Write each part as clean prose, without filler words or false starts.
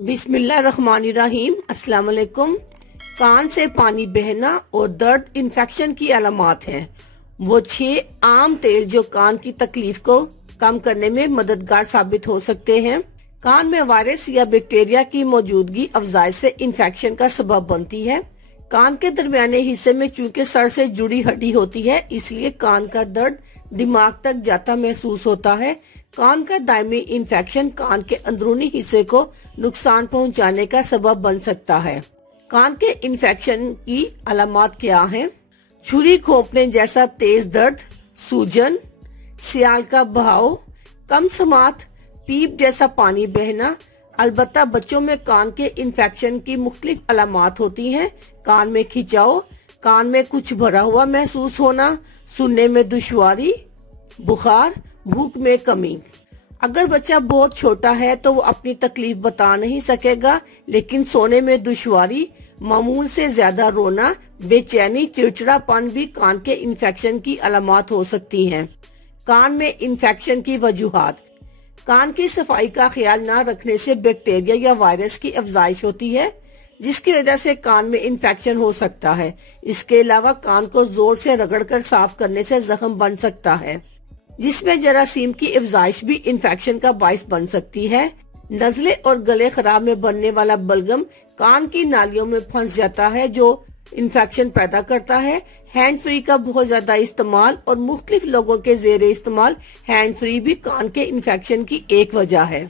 बिस्मिल्लाहिर्रहमानिर्रहीम। अस्सलाम वालेकुम। कान से पानी बहना और दर्द इन्फेक्शन की अलामात हैं। वो 6 आम तेल जो कान की तकलीफ को कम करने में मददगार साबित हो सकते हैं। कान में वायरस या बैक्टीरिया की मौजूदगी अफजाइश से इन्फेक्शन का सबब बनती है। कान के दरमियाने हिस्से में चूंकि सर से जुड़ी हड्डी होती है, इसलिए कान का दर्द दिमाग तक जाता महसूस होता है। कान का दायमी इन्फेक्शन कान के अंदरूनी हिस्से को नुकसान पहुंचाने का सबब बन सकता है। कान के इन्फेक्शन की अलामत क्या हैं? छुरी घोंपने जैसा तेज दर्द, सूजन, सियाल का बहाव, कम समात, पीप जैसा पानी बहना। अलबत्ता बच्चों में कान के इन्फेक्शन की मुख्तलिफ अलामत होती हैं। कान में खिंचाव, कान में कुछ भरा हुआ महसूस होना, सुनने में दुश्वारी, बुखार, भूख में कमी। अगर बच्चा बहुत छोटा है तो वो अपनी तकलीफ बता नहीं सकेगा, लेकिन सोने में दुश्वारी, मामूल से ज्यादा रोना, बेचैनी, चिड़चिड़ापन भी कान के इन्फेक्शन की अलामत हो सकती हैं। कान में इन्फेक्शन की वजूहात। कान की सफाई का ख्याल न रखने से बैक्टीरिया या वायरस की अफजाइश होती है, जिसकी वजह से कान में इन्फेक्शन हो सकता है। इसके अलावा कान को जोर से रगड़कर साफ करने से जख्म बन सकता है, जिसमें जरासीम की अफजाइश भी इन्फेक्शन का बाइस बन सकती है। नज़ले और गले खराब में बनने वाला बलगम कान की नालियों में फंस जाता है, जो इन्फेक्शन पैदा करता है। हैंड फ्री का बहुत ज्यादा इस्तेमाल और मुख्तलिफ लोगों के जेर इस्तेमाल हैंड फ्री भी कान के इन्फेक्शन की एक वजह है।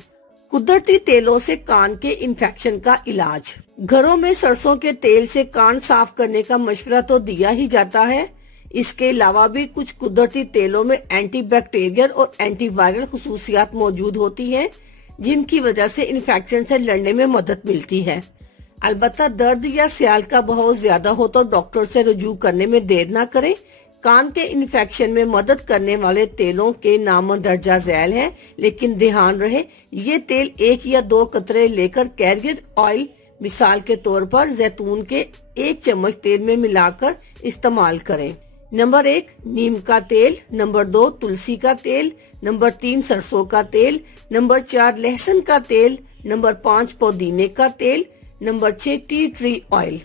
कुदरती तेलों से कान के इन्फेक्शन का इलाज। घरों में सरसों के तेल से कान साफ करने का मशवरा तो दिया ही जाता है। इसके अलावा भी कुछ कुदरती तेलों में एंटीबैक्टीरियल और एंटीवायरल खुसूसियात मौजूद होती हैं, जिनकी वजह से इन्फेक्शन से लड़ने में मदद मिलती है। अलबत्ता दर्द या सियाल का बहाव ज्यादा हो तो डॉक्टर से रुजू करने में देर न करें। कान के इन्फेक्शन में मदद करने वाले तेलों के नाम दर्जा झैल हैं, लेकिन ध्यान रहे ये तेल 1 या 2 कतरे लेकर कैरियर ऑयल, मिसाल के तौर पर जैतून के 1 चम्मच तेल में मिलाकर इस्तेमाल करें। नंबर 1 नीम का तेल, नंबर 2 तुलसी का तेल, नंबर 3 सरसों का तेल, नंबर 4 लहसुन का तेल, नंबर 5 पुदीने का तेल, नंबर 6 टी ट्री ऑयल।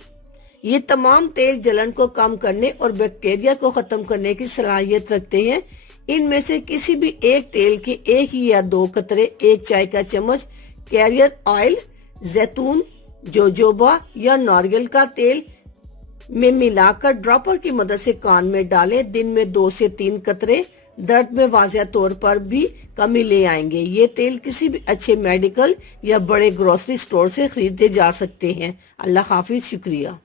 ये तमाम तेल जलन को कम करने और बैक्टीरिया को खत्म करने की सलाहियत रखते हैं। इनमें से किसी भी एक तेल के 1 या 2 कतरे 1 चाय का चम्मच कैरियर ऑयल, जैतून, जोजोबा या नारियल का तेल में मिलाकर ड्रॉपर की मदद से कान में डालें। दिन में 2 से 3 कतरे दर्द में वाज़िया तौर पर भी कमी ले आएंगे। ये तेल किसी भी अच्छे मेडिकल या बड़े ग्रोसरी स्टोर से खरीदे जा सकते हैं। अल्लाह हाफिज। शुक्रिया।